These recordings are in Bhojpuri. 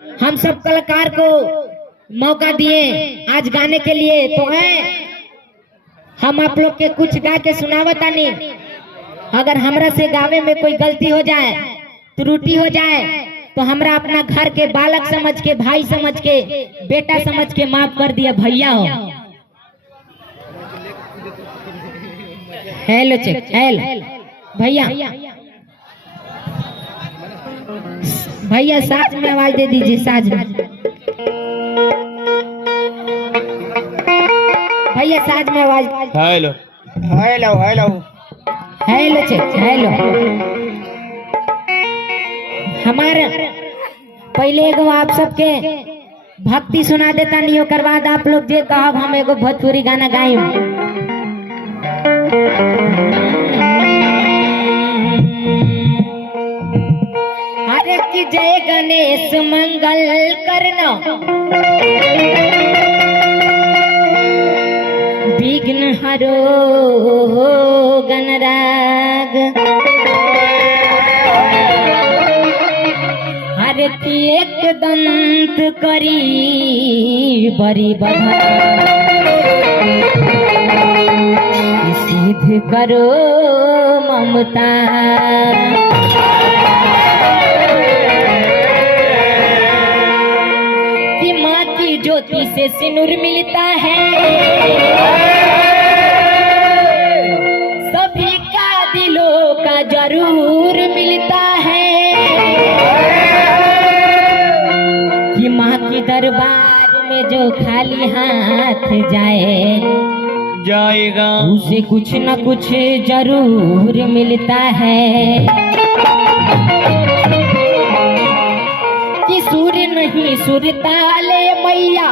हम सब कलाकार को मौका दिए आज गाने के लिए, तो है हम आप लोग के कुछ गा के सुनावतानी। अगर हमरा से गावे में कोई गलती हो जाए, त्रुटि हो जाए, तो हमरा अपना घर के बालक समझ के, भाई समझ के, बेटा समझ के माफ कर दिया भैया हो। हेलो चेक हेल भैया, भैया साज में आवाज दे दीजिए, साज में भैया, साज में आवाज। Hello hello hello hello check hello. हमारा पहले एगो आप सबके भक्ति सुना देता नहीं, ओकर बाद आप लोग जे कहब हम एगो भोजपुरी गाना गाई। अरे कि जय गणेश मंगल करना, विघ्न हरो गणराग। हरे एक दंत करी बड़ी बधा, सिद्ध करो ममता। कि माँ की ज्योति से सिनुर मिलता है, सभी का दिलों का जरूर मिलता है। कि माँ के दरबार में जो खाली हाथ जाएगा उसे कुछ न कुछ जरूर मिलता है। कि सुर नहीं सुरताले मैया,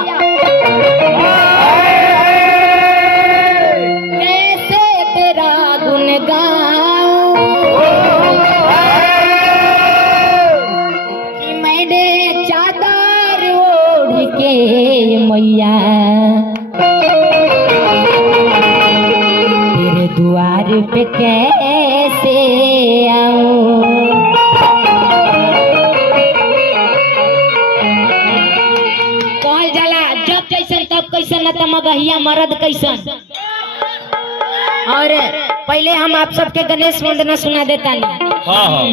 कैसे तेरा गुण गाऊं। कि मैंने चादर ओढ़ के मैया तेरे द्वार पे कैसे आऊं। कहल जाला जब कैसन तब कैसन, न त मगहिया मरद कैसन। और पहले हम आप सबके गणेश वंदना सुना देता नहीं। हाँ हाँ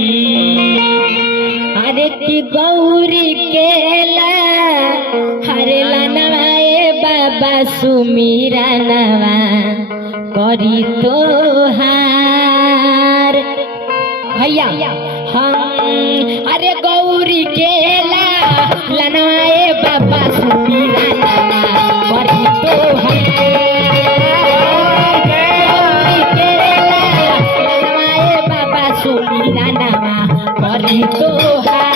अरे कि गौरी केला हरे नवाए बाबा सुमीरा नवा करी तोहार भैया। हम अरे गौरी केला लनवाए बाबा सुमीरा नवा करी तोहार। गौरी केला लनवाए बाबा सुमीरा नवा करी तोहार।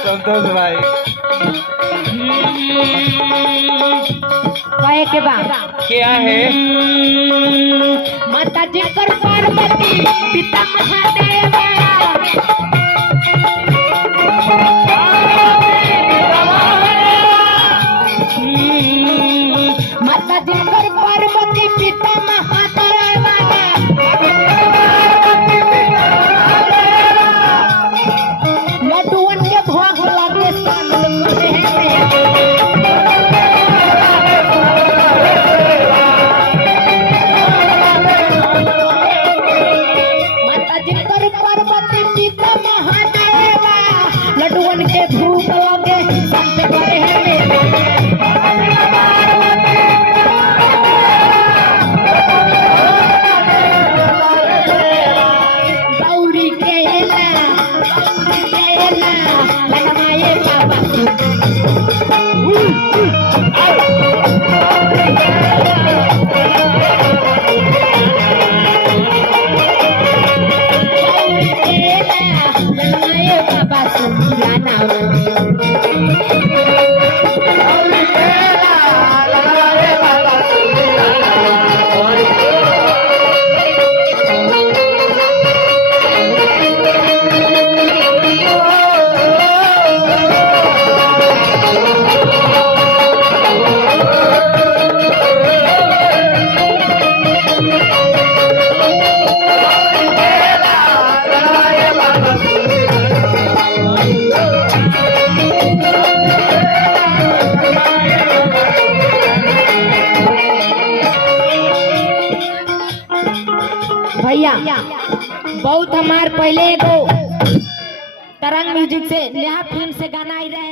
संतोष भाई कहे के बा क्या है माता जी कर पार्वती पिता महादेवा माता जिनकर पार्वती पिता महादेवा लड्डुअन के भोग लगे शामिल करे माता जिनकर पार्वती पिता महादेवा लड्डुअन के भोग लगे शामिल करे भैया बहुत हमार पहले एगो तरंग म्यूजिक से नेहा फिल्म से गाना आई रहे।